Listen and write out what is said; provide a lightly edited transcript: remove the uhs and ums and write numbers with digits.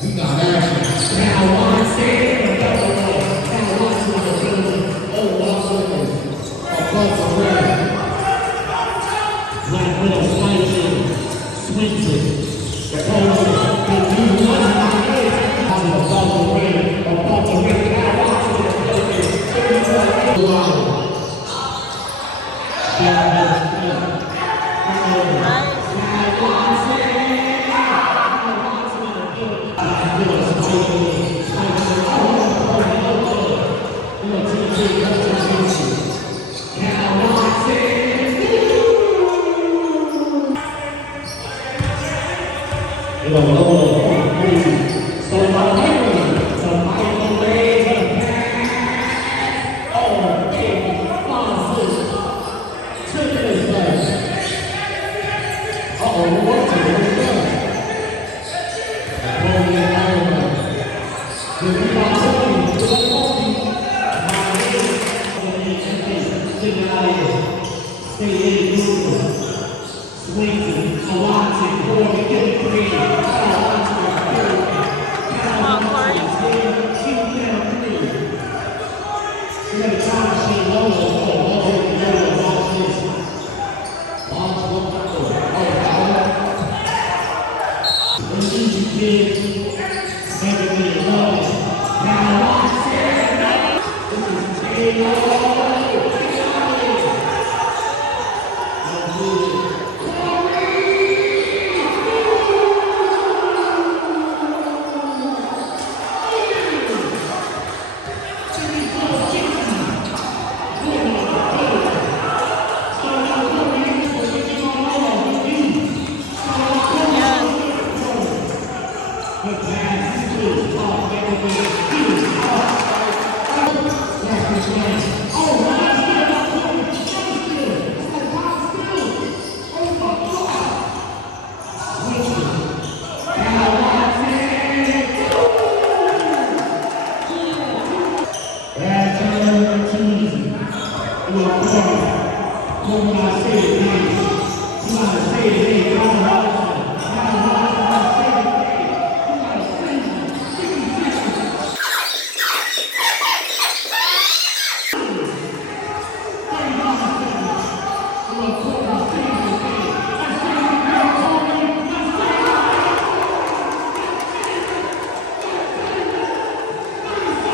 He got action. Now, Weinstein, the double play. Now, Weinstein, oh, Weinstein, above the rim. Black Widow slides in, swings it. The Colts, the new one, above the rim, above the rim. Now, Weinstein, Good pass to Paul.